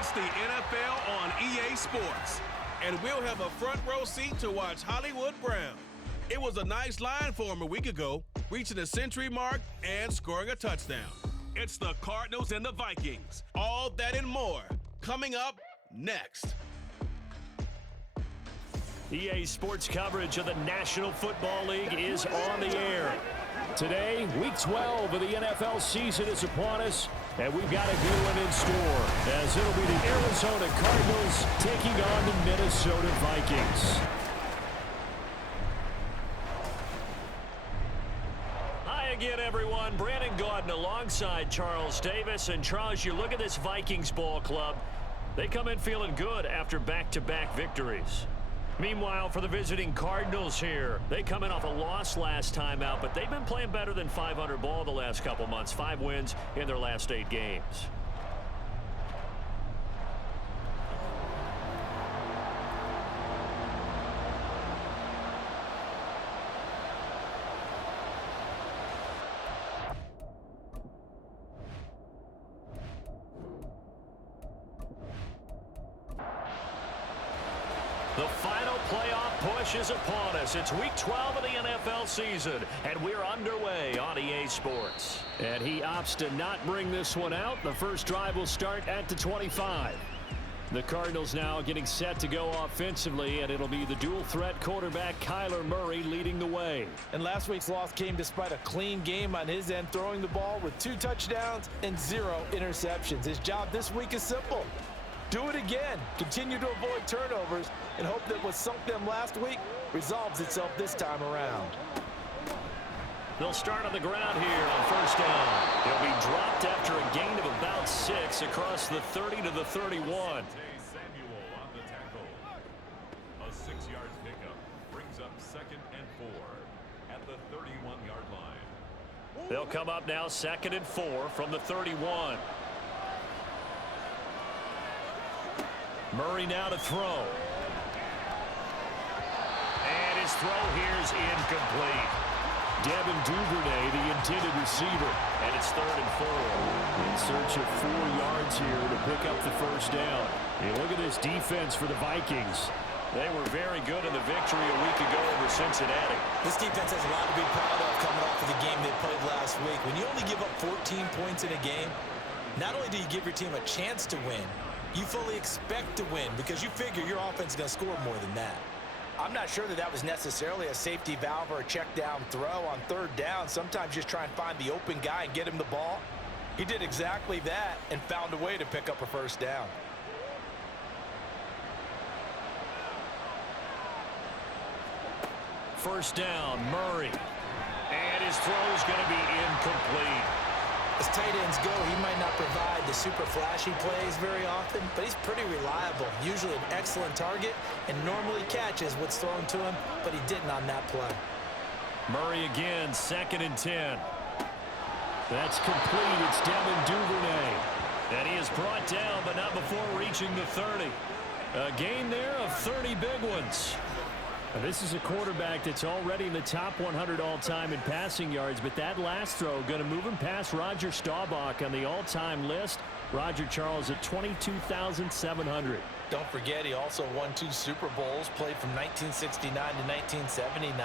It's the NFL on EA Sports, and we'll have a front row seat to watch Hollywood Brown. It was a nice line for him a week ago, reaching the century mark and scoring a touchdown. It's the Cardinals and the Vikings. All that and more coming up next. EA Sports coverage of the National Football League is on the air. Today, Week 12 of the NFL season is upon us, and we've got a good one in store, as it'll be the Arizona Cardinals taking on the Minnesota Vikings. Hi again, everyone. Brandon Gaudin alongside Charles Davis. And Charles, you look at this Vikings ball club. They come in feeling good after back-to-back victories. Meanwhile, for the visiting Cardinals here, they come in off a loss last time out, but they've been playing better than 500 ball the last couple months. 5 wins in their last 8 games. The final playoff push is upon us. It's Week 12 of the NFL season, and we're underway on EA Sports. And he opts to not bring this one out. The first drive will start at the 25. The Cardinals now getting set to go offensively, and it'll be the dual-threat quarterback Kyler Murray leading the way. And last week's loss came despite a clean game on his end, throwing the ball with 2 touchdowns and 0 interceptions. His job this week is simple. Do it again. Continue to avoid turnovers and hope that what sunk them last week resolves itself this time around. They'll start on the ground here on first down. He'll be dropped after a gain of about 6 across the 30 to the 31. Samuel on the tackle. A 6-yard pickup brings up 2nd and 4 at the 31-yard line. They'll come up now 2nd and 4 from the 31. Murray now to throw. And his throw here is incomplete. Devin Duvernay, the intended receiver. And it's 3rd and 4. In search of 4 yards here to pick up the first down. Hey, look at this defense for the Vikings. They were very good in the victory a week ago over Cincinnati. This defense has a lot to be proud of coming off of the game they played last week. When you only give up 14 points in a game, not only do you give your team a chance to win, you fully expect to win because you figure your offense is going to score more than that. I'm not sure that that was necessarily a safety valve or a check down throw on 3rd down. Sometimes just try and find the open guy and get him the ball. He did exactly that and found a way to pick up a first down. First down, Murray. And his throw is going to be incomplete. As tight ends go, he might not provide the super flashy plays very often, but he's pretty reliable. Usually an excellent target and normally catches what's thrown to him, but he didn't on that play. Murray again, 2nd and 10. That's complete. It's Devin Duvernay. And he is brought down, but not before reaching the 30. A gain there of 30 big ones. Now, this is a quarterback that's already in the top 100 all-time in passing yards, but that last throw going to move him past Roger Staubach on the all-time list. Roger Charles at 22,700. Don't forget, he also won 2 Super Bowls, played from 1969 to 1979.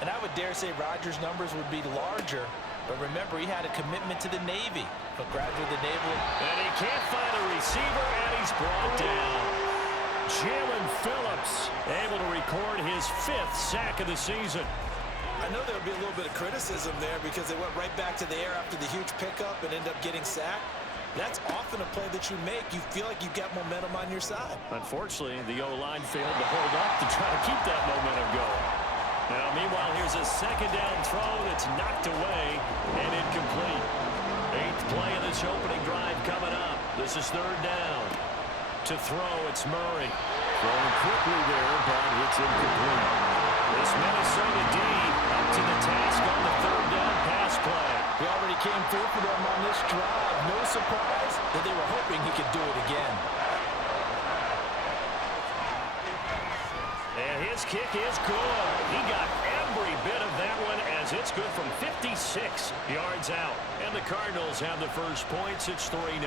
And I would dare say Roger's numbers would be larger, but remember, he had a commitment to the Navy. But graduated the Navy. And he can't find a receiver, and he's brought down. Jalen Phillips able to record his 5th sack of the season. I know there'll be a little bit of criticism there because they went right back to the air after the huge pickup and ended up getting sacked. That's often a play that you make. You feel like you've got momentum on your side. Unfortunately, the O-line failed to hold up to try to keep that momentum going. Now, meanwhile, here's a 2nd down throw that's knocked away and incomplete. 8th play of this opening drive coming up. This is 3rd down. To throw, it's Murray. Throwing quickly there, but it's incomplete. This Minnesota D up to the task on the 3rd down pass play. He already came through for them on this drive. No surprise that they were hoping he could do it again. And his kick is good. He got every bit of that one as it's good from 56 yards out. And the Cardinals have the first points. It's 3-0.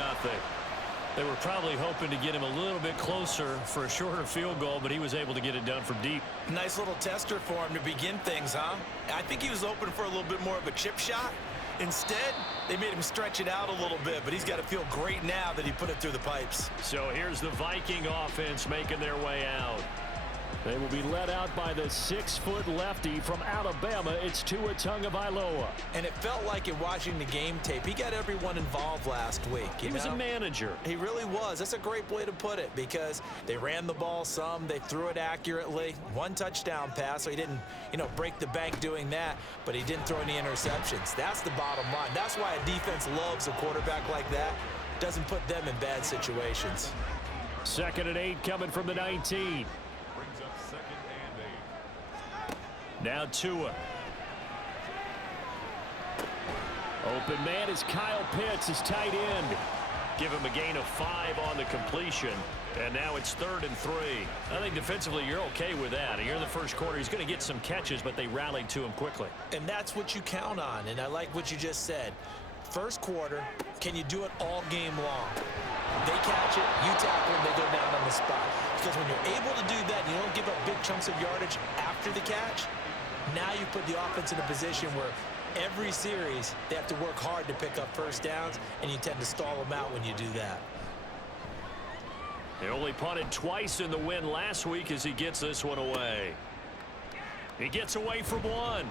They were probably hoping to get him a little bit closer for a shorter field goal, but he was able to get it done from deep. Nice little tester for him to begin things, huh? I think he was hoping for a little bit more of a chip shot. Instead, they made him stretch it out a little bit, but he's got to feel great now that he put it through the pipes. So here's the Viking offense making their way out. They will be led out by the 6-foot lefty from Alabama. It's Tua Tagovailoa. And it felt like in watching the game tape, he got everyone involved last week. He was a manager. He really was. That's a great way to put it because they ran the ball some. They threw it accurately. 1 touchdown pass, so he didn't, break the bank doing that, but he didn't throw any interceptions. That's the bottom line. That's why a defense loves a quarterback like that. Doesn't put them in bad situations. 2nd and 8 coming from the 19. Now Tua. Open man is Kyle Pitts, his tight end. Give him a gain of 5 on the completion. And now it's 3rd and 3. I think defensively you're okay with that. Here in the first quarter, he's going to get some catches, but they rallied to him quickly. And that's what you count on, and I like what you just said. First quarter, can you do it all game long? They catch it, you tackle them, they go down on the spot. Because when you're able to do that, you don't give up big chunks of yardage after the catch. Now you put the offense in a position where every series they have to work hard to pick up first downs, and you tend to stall them out when you do that. They only punted twice in the win last week as he gets this one away. He gets away from 1.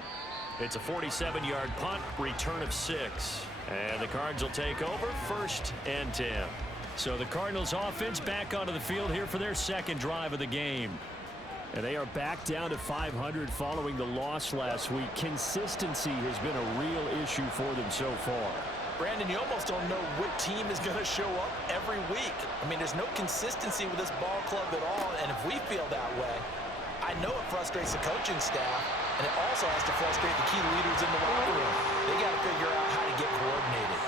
It's a 47-yard punt, return of 6. And the Cards will take over 1st and 10. So the Cardinals offense back onto the field here for their 2nd drive of the game. And they are back down to 500 following the loss last week. Consistency has been a real issue for them so far. Brandon, you almost don't know what team is going to show up every week. I mean, there's no consistency with this ball club at all, and if we feel that way, I know it frustrates the coaching staff, and it also has to frustrate the key leaders in the locker room. They got to figure out how to get coordinated.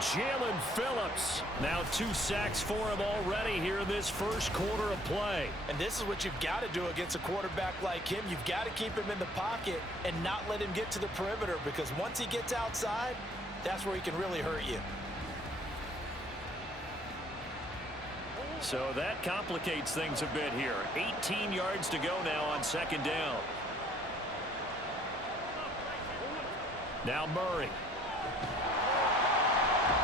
Jalen Phillips, now 2 sacks for him already here in this first quarter of play. And this is what you've got to do against a quarterback like him. You've got to keep him in the pocket and not let him get to the perimeter, because once he gets outside, that's where he can really hurt you. So that complicates things a bit here. 18 yards to go now on 2nd down. Now Murray.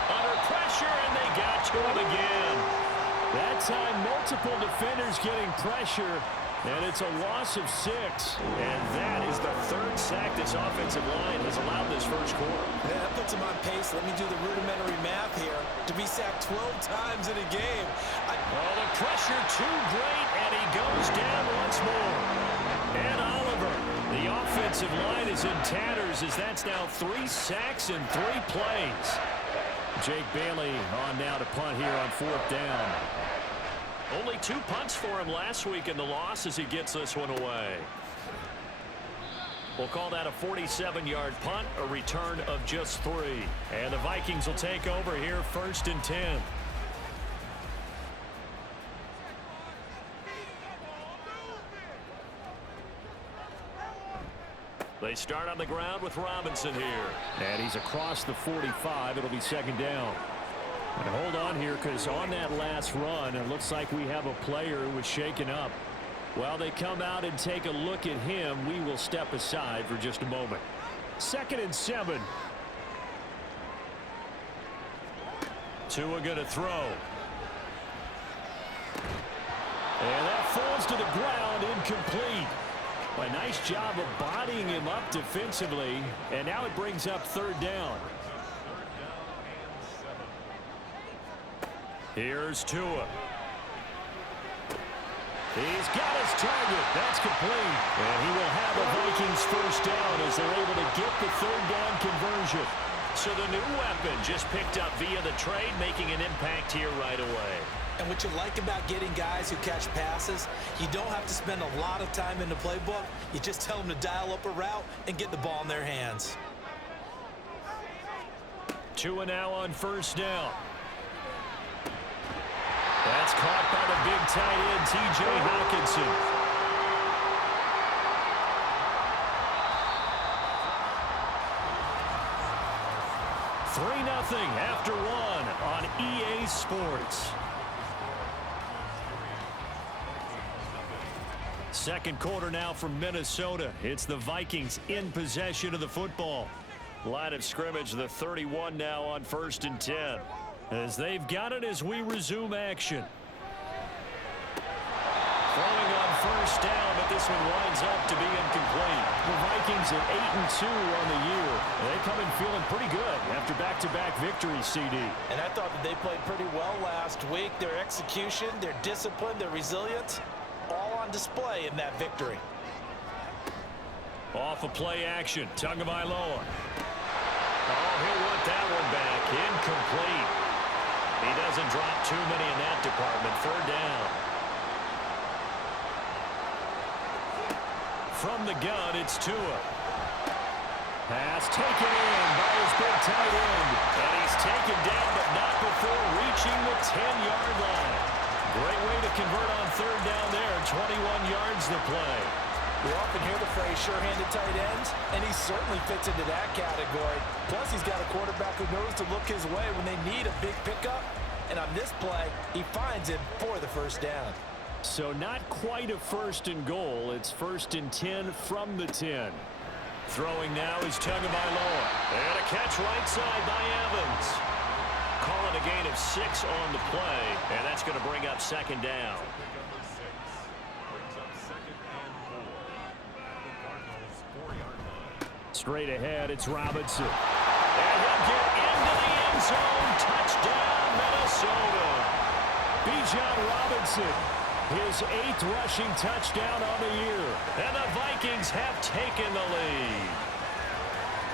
Under pressure, and they got to him again. That time, multiple defenders getting pressure, and it's a loss of 6. And that is the 3rd sack this offensive line has allowed this first quarter. Yeah, that puts him on pace. Let me do the rudimentary math here. To be sacked 12 times in a game. Oh, the pressure too great, and he goes down once more. And Oliver, the offensive line is in tatters as that's now 3 sacks in 3 plays. Jake Bailey on now to punt here on 4th down. Only 2 punts for him last week in the loss as he gets this one away. We'll call that a 47-yard punt, a return of just 3. And the Vikings will take over here 1st and 10. They start on the ground with Robinson here. And he's across the 45. It'll be 2nd down. And hold on here, because on that last run, it looks like we have a player who was shaken up. While they come out and take a look at him, we will step aside for just a moment. 2nd and 7. Tua going to throw. And that falls to the ground, incomplete. A nice job of bodying him up defensively, and now it brings up 3rd down. Here's Tua. He's got his target. That's complete. And he will have a Vikings 1st down as they're able to get the 3rd down conversion. So the new weapon just picked up via the trade, making an impact here right away. And what you like about getting guys who catch passes, you don't have to spend a lot of time in the playbook. You just tell them to dial up a route and get the ball in their hands. Tua now on 1st down. That's caught by the big tight end, T.J. Hockenson. 3-0 after one on EA Sports. Second quarter now from Minnesota. It's the Vikings in possession of the football. Line of scrimmage, the 31 now on 1st and 10. As they've got it as we resume action. Throwing on first down, but this one winds up to be incomplete. The Vikings at 8-2 on the year. They come in feeling pretty good after back-to-back victories, CD. And I thought that they played pretty well last week. Their execution, their discipline, their resilience, all on display in that victory. Off of play action, Tagovailoa. Oh, he'll want that one back. Incomplete. He doesn't drop too many in that department. 3rd down. From the gun, it's Tua. Pass taken in by his big tight end. And he's taken down, but not before reaching the 10-yard line. Great way to convert on 3rd down there. 21 yards to play. We often hear the phrase sure-handed tight ends, and he certainly fits into that category. Plus, he's got a quarterback who knows to look his way when they need a big pickup. And on this play, he finds it for the 1st down. So not quite a 1st and goal. It's 1st and 10 from the 10. Throwing now is Tagovailoa. And a catch right side by Evans. Calling a gain of 6 on the play, and that's going to bring up 2nd down. Straight ahead, it's Robinson. And he'll get into the end zone. Touchdown, Minnesota. Bijan Robinson, his 8th rushing touchdown on the year. And the Vikings have taken the lead.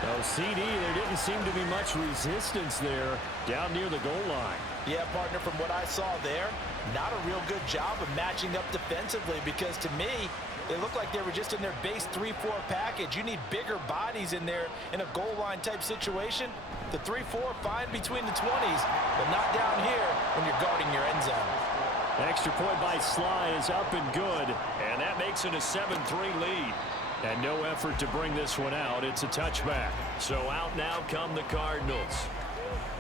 Oh, CD, there didn't seem to be much resistance there down near the goal line. Yeah, partner, from what I saw there, not a real good job of matching up defensively because to me, they looked like they were just in their base 3-4 package. You need bigger bodies in there in a goal line type situation. The 3-4 fine between the 20s, but not down here when you're guarding your end zone. Extra point by Sly is up and good, and that makes it a 7-3 lead. And no effort to bring this one out. It's a touchback. So out now come the Cardinals.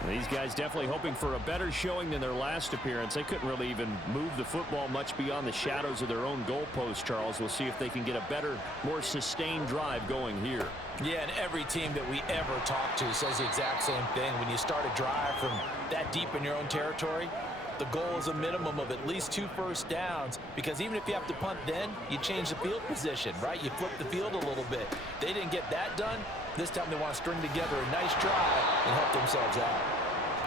These guys definitely hoping for a better showing than their last appearance. They couldn't really even move the football much beyond the shadows of their own goalpost, Charles. We'll see if they can get a better, more sustained drive going here. Yeah, and every team that we ever talk to says the exact same thing. When you start a drive from that deep in your own territory, the goal is a minimum of at least 2 first downs, because even if you have to punt then, you change the field position, right? You flip the field a little bit. They didn't get that done. This time they want to string together a nice drive and help themselves out.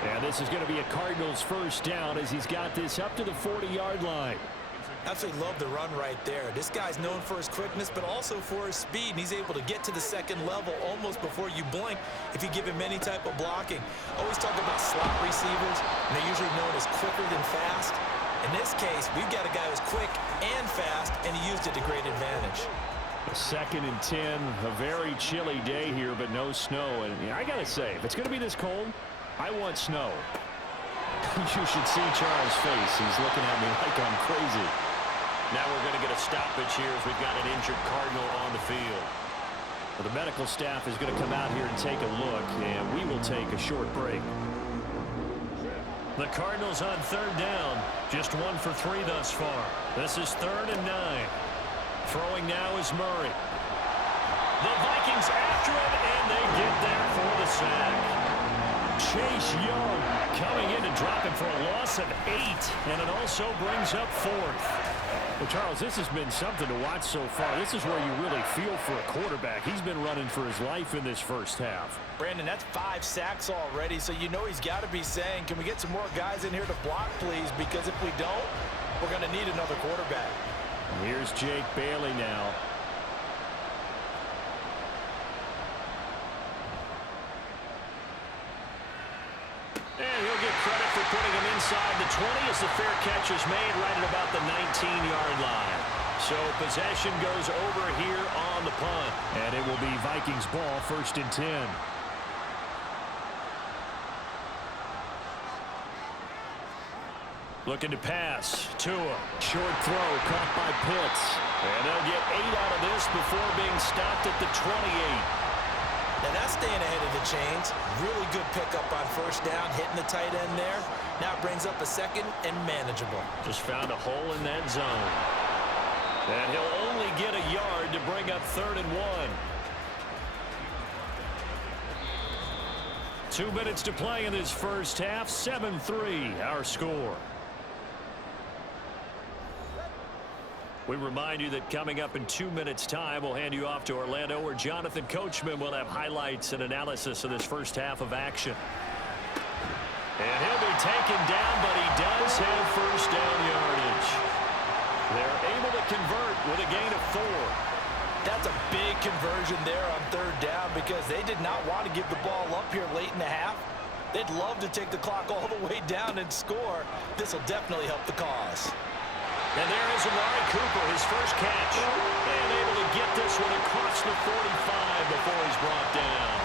And this is going to be a Cardinals 1st down as he's got this up to the 40-yard line. Absolutely love the run right there. This guy's known for his quickness, but also for his speed, and he's able to get to the 2nd level almost before you blink if you give him any type of blocking. Always talk about slot receivers, and they're usually known as quicker than fast. In this case, we've got a guy who's quick and fast, and he used it to great advantage. 2nd and 10, a very chilly day here, but no snow. And I got to say, if it's going to be this cold, I want snow. You should see Charles' face. He's looking at me like I'm crazy. Now we're going to get a stoppage here as we've got an injured Cardinal on the field. Well, the medical staff is going to come out here and take a look, and we will take a short break. The Cardinals on 3rd down, just 1 for 3 thus far. This is 3rd and 9. Throwing now is Murray. The Vikings after him, and they get there for the sack. Chase Young coming in to drop him for a loss of 8, and it also brings up 4th. Well, Charles, this has been something to watch so far. This is where you really feel for a quarterback. He's been running for his life in this 1st half. Brandon, that's 5 sacks already, so you know he's got to be saying, can we get some more guys in here to block, please? Because if we don't, we're going to need another quarterback. Here's Jake Bailey now. And he'll get credit for putting him inside the 20 as the fair catch is made right at about the 19-yard line. So possession goes over here on the punt. And it will be Vikings ball, 1st and 10. Looking to pass. Tua. Short throw caught by Pitts. And they'll get 8 out of this before being stopped at the 28. Now that's staying ahead of the chains. Really good pickup on first down, hitting the tight end there. Now it brings up a second and manageable. Just found a hole in that zone. And he'll only get a yard to bring up 3rd and 1. 2 minutes to play in this first half. 7-3 our score. We remind you that coming up in 2 minutes' time, we'll hand you off to Orlando, where Jonathan Coachman will have highlights and analysis of this first half of action. And he'll be taken down, but he does have first down yardage. They're able to convert with a gain of 4. That's a big conversion there on 3rd down because they did not want to give the ball up here late in the half. They'd love to take the clock all the way down and score. This will definitely help the cause. And there is Amari Cooper, his first catch. And able to get this one across the 45 before he's brought down.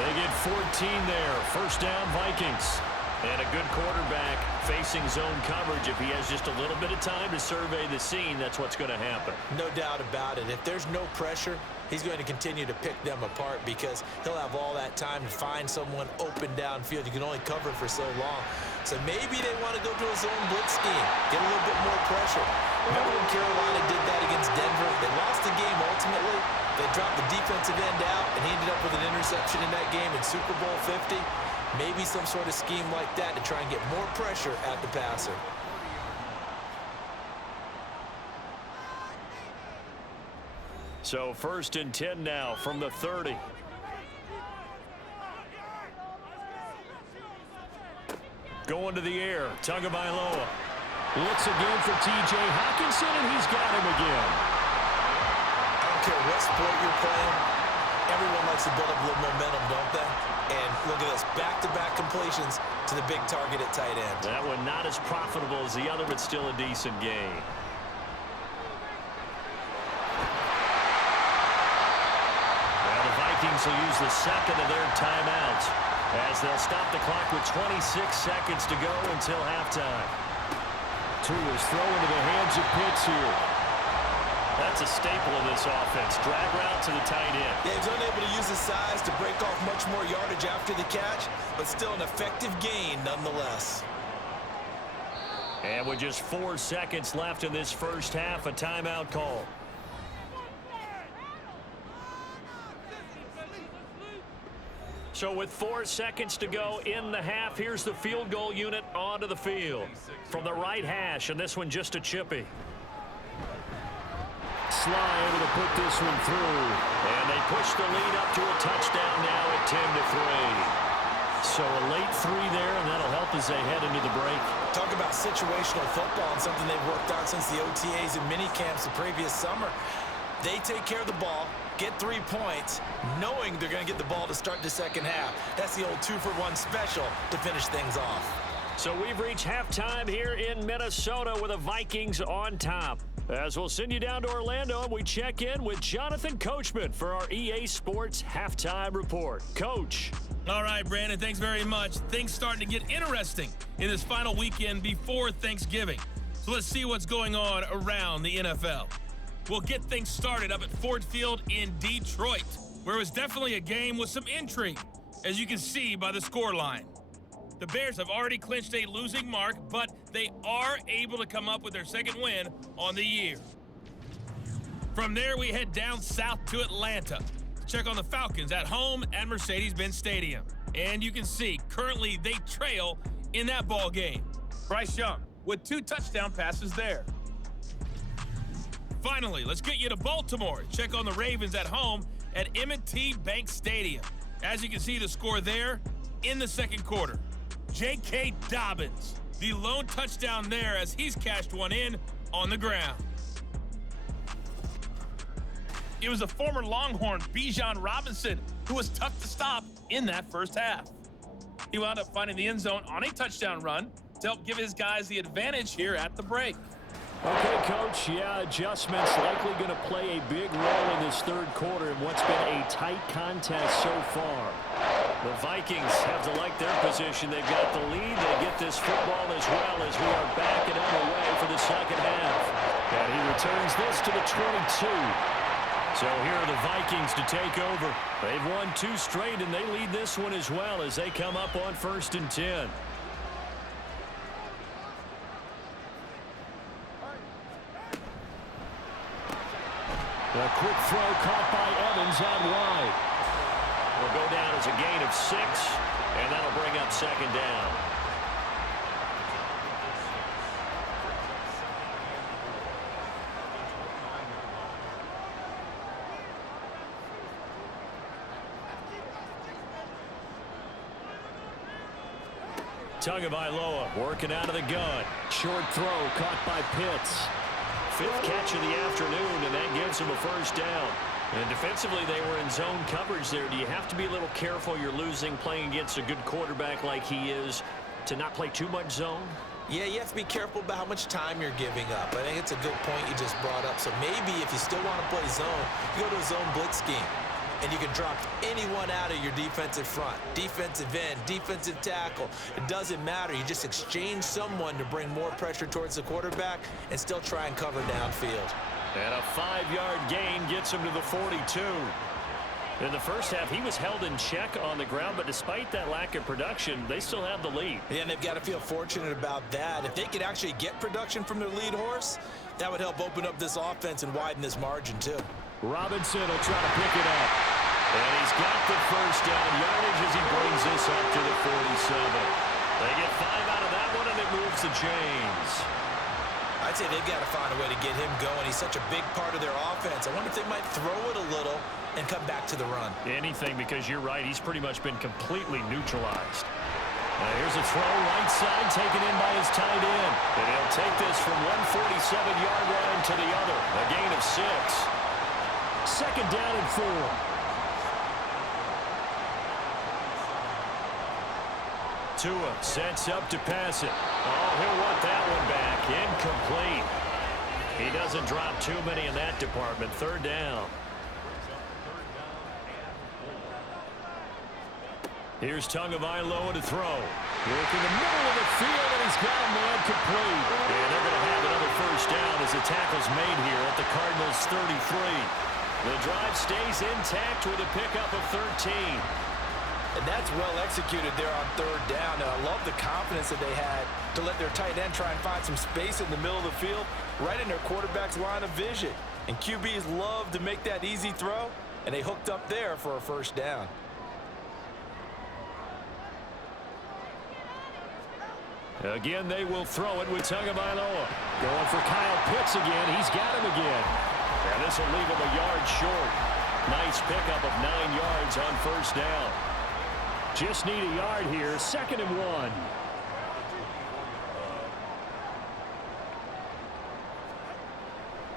They get 14 there. First down, Vikings. And a good quarterback facing zone coverage. If he has just a little bit of time to survey the scene, that's what's going to happen. No doubt about it. If there's no pressure, he's going to continue to pick them apart because he'll have all that time to find someone open downfield. You can only cover for so long. So maybe they want to go to a zone blitz scheme, get a little bit more pressure. Remember when Carolina did that against Denver? They lost the game ultimately. They dropped the defensive end out, and he ended up with an interception in that game in Super Bowl 50. Maybe some sort of scheme like that to try and get more pressure at the passer. So 1st and 10 now from the 30. Going to the air, Tagovailoa. Looks again for T.J. Hockenson, and he's got him again. I don't care what sport you're playing. Everyone likes to build up a little momentum, don't they? And look at this, back-to-back completions to the big target at tight end. That one not as profitable as the other, but still a decent gain. Well, the Vikings will use the second of their timeouts as they'll stop the clock with 26 seconds to go until halftime. Tua's throw into the hands of Pitts here. That's a staple of this offense. Drag route to the tight end. Yeah, he's unable to use his size to break off much more yardage after the catch, but still an effective gain nonetheless. And with just 4 seconds left in this first half, a timeout call. So with 4 seconds to go in the half, here's the field goal unit onto the field. From the right hash, and this one just a chippy. Sly able to put this one through. And they push the lead up to a touchdown now at 10-3. So a late 3 there, and that'll help as they head into the break. Talk about situational football and something they've worked on since the OTAs and mini camps the previous summer. They take care of the ball, get 3 points, knowing they're going to get the ball to start the second half. That's the old 2-for-1 special to finish things off. So we've reached halftime here in Minnesota with the Vikings on top. As we'll send you down to Orlando, and we check in with Jonathan Coachman for our EA Sports Halftime Report. Coach. All right, Brandon, thanks very much. Things starting to get interesting in this final weekend before Thanksgiving. So let's see what's going on around the NFL. We'll get things started up at Ford Field in Detroit, where it was definitely a game with some intrigue, as you can see by the scoreline. The Bears have already clinched a losing mark, but they are able to come up with their second win on the year. From there, we head down south to Atlanta to check on the Falcons at home at Mercedes-Benz Stadium. And you can see, currently they trail in that ball game. Bryce Young with 2 touchdown passes there. Finally, let's get you to Baltimore. Check on the Ravens at home at M&T Bank Stadium. As you can see, the score there in the second quarter. J.K. Dobbins, the lone touchdown there as he's cashed one in on the ground. It was a former Longhorn, Bijan Robinson, who was tough to stop in that first half. He wound up finding the end zone on a touchdown run to help give his guys the advantage here at the break. Okay, Coach, adjustments likely going to play a big role in this third quarter in what's been a tight contest so far. The Vikings have to like their position. They've got the lead. They get this football as well as we are back and underway for the second half. And he returns this to the 22. So here are the Vikings to take over. They've won 2 straight, and they lead this one as well as they come up on 1st and 10. A quick throw caught by Evans out wide. Will go down as a gain of 6, and that'll bring up 2nd down. Tagovailoa working out of the gun. Short throw caught by Pitts. 5th catch of the afternoon, and that gives him a 1st down. And defensively, they were in zone coverage there. Do you have to be a little careful you're losing playing against a good quarterback like he is to not play too much zone? Yeah, you have to be careful about how much time you're giving up. I think it's a good point you just brought up. So maybe if you still want to play zone, you go to a zone blitz scheme. And you can drop anyone out of your defensive front. Defensive end, defensive tackle. It doesn't matter. You just exchange someone to bring more pressure towards the quarterback and still try and cover downfield. And a 5-yard gain gets him to the 42. In the first half, he was held in check on the ground, but despite that lack of production, they still have the lead. Yeah, and they've got to feel fortunate about that. If they could actually get production from their lead horse, that would help open up this offense and widen this margin too. Robinson will try to pick it up. And he's got the 1st down yardage as he brings this up to the 47. They get 5 out of that one, and it moves the chains. I'd say they've got to find a way to get him going. He's such a big part of their offense. I wonder if they might throw it a little and come back to the run. Anything, because you're right. He's pretty much been completely neutralized. Here's a throw right side taken in by his tight end. And he'll take this from 147-yard line to the other. A gain of 6. 2nd down and 4. Tua sets up to pass it. Oh, he'll want that one back. Incomplete. He doesn't drop too many in that department. 3rd down. Here's Tagovailoa to throw. Working the middle of the field, and he's got a man complete. And they're going to have another 1st down as the tackle's made here at the Cardinals' 33. The drive stays intact with a pickup of 13. And that's well executed there on 3rd down. And I love the confidence that they had to let their tight end try and find some space in the middle of the field, right in their quarterback's line of vision. And QBs love to make that easy throw, and they hooked up there for a 1st down. Again, they will throw it with Tagovailoa. Going for Kyle Pitts again. He's got him again. And this will leave him a yard short. Nice pickup of 9 yards on 1st down. Just need a yard here. 2nd and 1.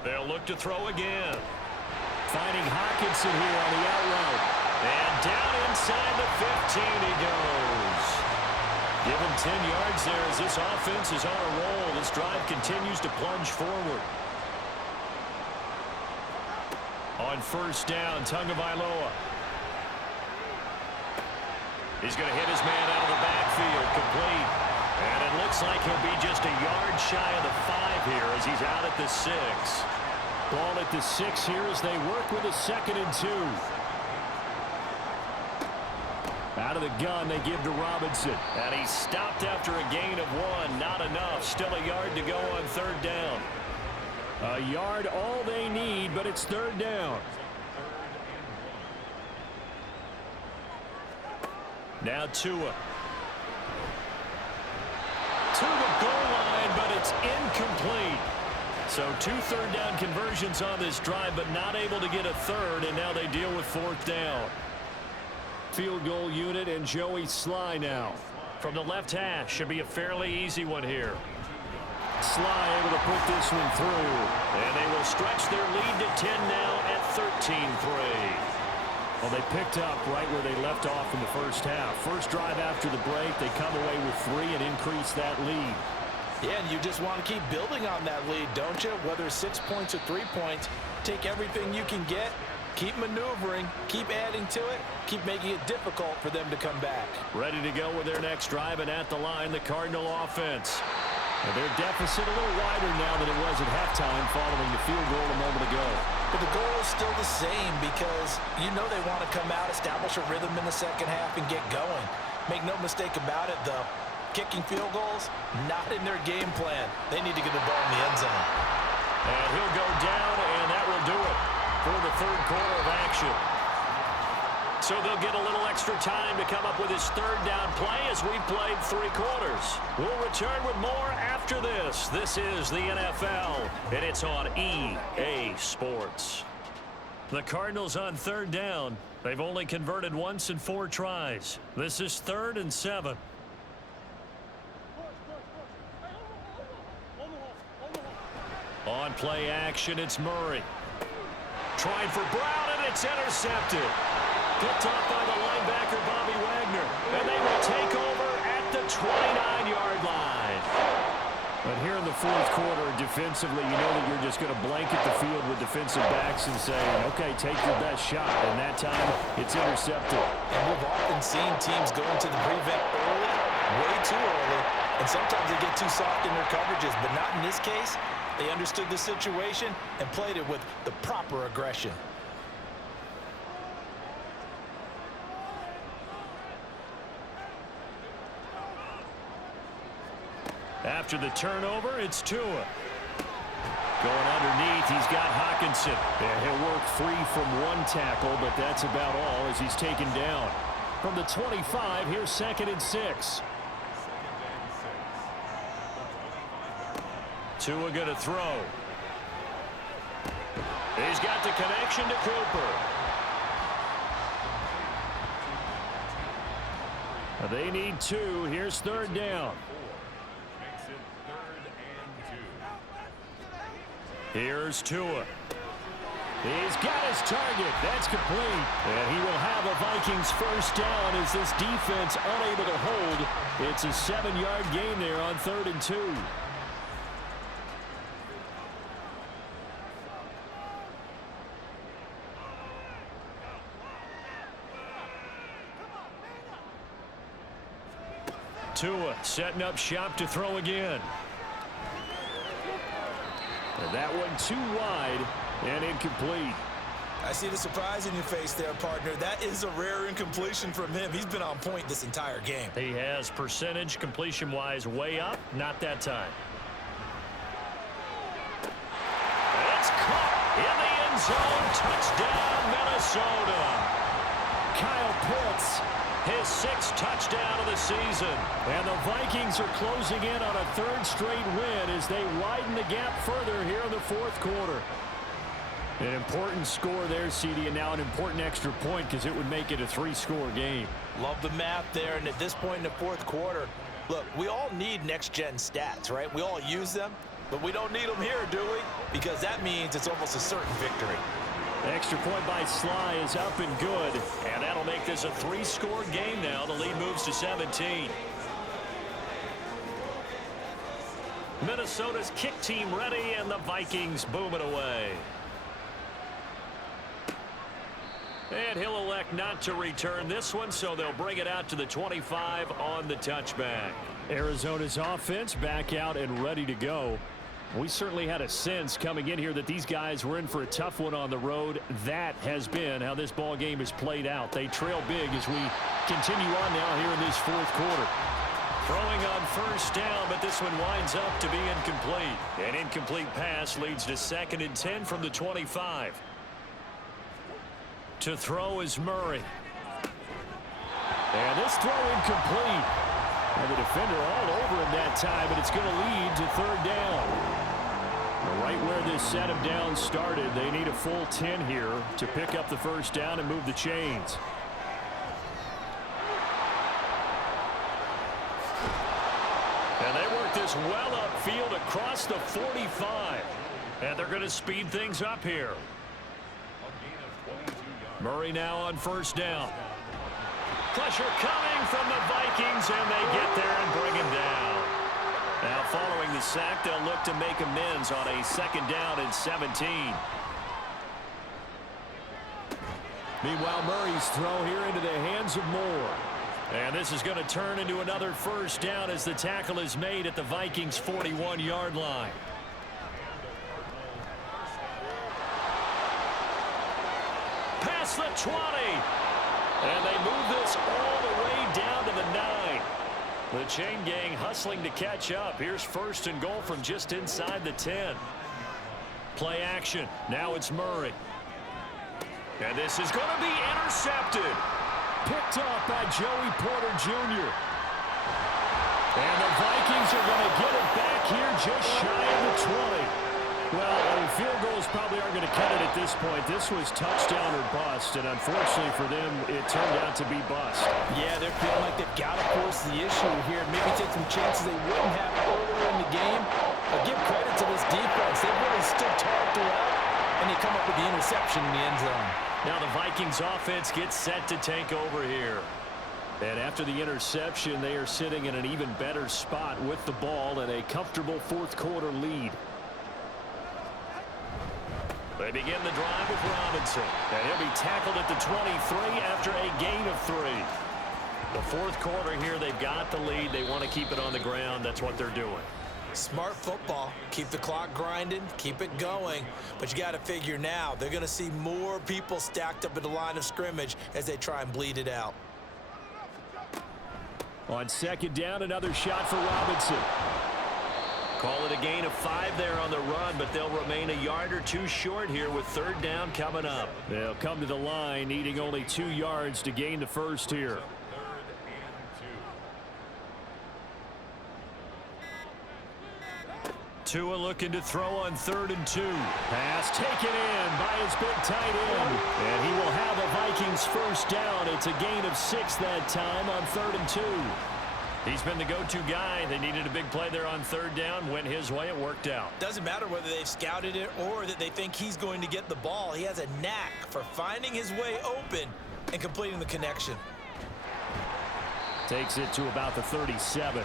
They'll look to throw again. Finding Hawkinson here on the out route. And down inside the 15 he goes. Give him 10 yards there as this offense is on a roll. This drive continues to plunge forward. On 1st down, Tagovailoa. He's going to hit his man out of the backfield, complete. And it looks like he'll be just a yard shy of the 5 here as he's out at the 6. Ball at the 6 here as they work with a 2nd and 2. Out of the gun, they give to Robinson. And he's stopped after a gain of 1. Not enough. Still a yard to go on 3rd down. A yard all they need, but it's 3rd down. Now Tua. To the goal line, but it's incomplete. So 2 3rd down conversions on this drive, but not able to get a 3rd, and now they deal with 4th down. Field goal unit and Joey Sly now. From the left hash, should be a fairly easy one here. Sly able to put this one through. And they will stretch their lead to 10 now at 13-3. Well, they picked up right where they left off in the first half. First drive after the break, they come away with 3 and increase that lead. Yeah, and you just want to keep building on that lead, don't you? Whether it's 6 points or 3 points, take everything you can get, keep maneuvering, keep adding to it, keep making it difficult for them to come back. Ready to go with their next drive, and at the line, the Cardinal offense. And their deficit a little wider now than it was at halftime following the field goal a moment ago. But the goal is still the same because you know they want to come out, establish a rhythm in the second half, and get going. Make no mistake about it, though. Kicking field goals, not in their game plan. They need to get the ball in the end zone. And he'll go down, and that will do it for the third quarter of action. So they'll get a little extra time to come up with his third down play as we've played 3 quarters. We'll return with more after this. This is the NFL, and it's on EA Sports. The Cardinals on third down. They've only converted once in 4 tries. This is 3rd and 7. On play action, it's Murray. Trying for Brown, and it's intercepted. Picked off by the linebacker, Bobby Wagner. And they will take over at the 29-yard line. But here in the fourth quarter, defensively, you know that you're just going to blanket the field with defensive backs and say, okay, take your best shot. And that time, it's intercepted. And we've often seen teams go into the prevent early, way too early, and sometimes they get too soft in their coverages, but not in this case. They understood the situation and played it with the proper aggression. After the turnover, it's Tua. Going underneath, he's got Hockenson. And he'll work free from 1 tackle, but that's about all as he's taken down. From the 25, here's 2nd and 6. Tua going to throw. He's got the connection to Cooper. They need 2. Here's 3rd down. Here's Tua. He's got his target. That's complete. And he will have a Vikings first down as this defense unable to hold. It's a 7-yard gain there on 3rd and 2. Tua setting up shop to throw again. And that one too wide and incomplete. I see the surprise in your face there, partner. That is a rare incompletion from him. He's been on point this entire game. He has percentage completion-wise way up. Not that time. It's caught in the end zone. Touchdown, Minnesota. Kyle Pitts, his 6th touchdown of the season. And the Vikings are closing in on a 3rd straight win as they widen the gap further here in the 4th quarter. An important score there, CD, and now an important extra point because it would make it a 3-score game. Love the math there, and at this point in the 4th quarter, look, we all need next-gen stats, right? We all use them, but we don't need them here, do we? Because that means it's almost a certain victory. Extra point by Sly is up and good, and that'll make this a 3-score game now. The lead moves to 17. Minnesota's kick team ready, and the Vikings boom it away. And he'll elect not to return this one, so they'll bring it out to the 25 on the touchback. Arizona's offense back out and ready to go. We certainly had a sense coming in here that these guys were in for a tough one on the road. That has been how this ball game has played out. They trail big as we continue on now here in this 4th quarter. Throwing on first down, but this one winds up to be incomplete. An incomplete pass leads to 2nd and 10 from the 25. To throw is Murray. And this throw incomplete. And the defender all over him that time, but it's going to lead to 3rd down. Right where this set of downs started, they need a full 10 here to pick up the first down and move the chains. And they work this well upfield across the 45. And they're going to speed things up here. Murray now on first down. Pressure coming from the Vikings, and they get there and bring him down. Now following the sack, they'll look to make amends on a 2nd down and 17. Meanwhile, Murray's throw here into the hands of Moore. And this is going to turn into another first down as the tackle is made at the Vikings' 41-yard line. the 20. And they move this all the way down to the 9. The chain gang hustling to catch up. Here's first and goal from just inside the 10. Play action. Now it's Murray. And this is going to be intercepted. Picked off by Joey Porter Jr. And the Vikings are going to get it back here just shy of the 20. Well, field goals probably aren't going to cut it at this point. This was touchdown or bust, and unfortunately for them, it turned out to be bust. Yeah, they're feeling like they've got to force the issue here. Maybe take some chances they wouldn't have earlier in the game. But give credit to this defense. They've really stood tall throughout, and they come up with the interception in the end zone. Now the Vikings offense gets set to take over here. And after the interception, they are sitting in an even better spot with the ball and a comfortable fourth quarter lead. They begin the drive with Robinson. And he'll be tackled at the 23 after a gain of 3. The fourth quarter here, they've got the lead. They want to keep it on the ground. That's what they're doing. Smart football. Keep the clock grinding. Keep it going. But you got to figure now, they're going to see more people stacked up at the line of scrimmage as they try and bleed it out. On second down, another shot for Robinson. Call it a gain of 5 there on the run, but they'll remain a yard or 2 short here with third down coming up. They'll come to the line, needing only 2 yards to gain the first here. Tua looking to throw on 3rd and 2. Pass taken in by his big tight end. And he will have a Vikings first down. It's a gain of 6 that time on 3rd and 2. He's been the go-to guy. They needed a big play there on third down. Went his way. It worked out. Doesn't matter whether they've scouted it or that they think he's going to get the ball. He has a knack for finding his way open and completing the connection. Takes it to about the 37.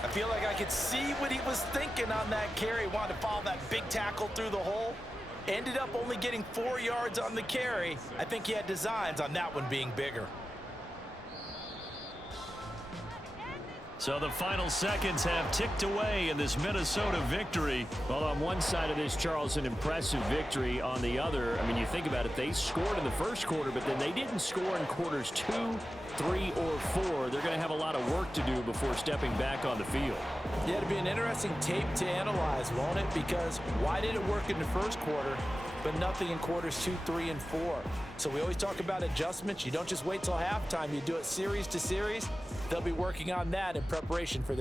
I feel like I could see what he was thinking on that carry. Wanted to follow that big tackle through the hole. Ended up only getting 4 yards on the carry. I think he had designs on that one being bigger. So the final seconds have ticked away in this Minnesota victory. Well, on one side of this, Charles, an impressive victory. On the other, I mean, you think about it, they scored in the first quarter, but then they didn't score in quarters 2, 3, or 4. They're going to have a lot of work to do before stepping back on the field. Yeah, it'll be an interesting tape to analyze, won't it? Because why did it work in the first quarter, but nothing in quarters 2, 3, and 4? So we always talk about adjustments. You don't just wait till halftime. You do it series to series. They'll be working on that in preparation for the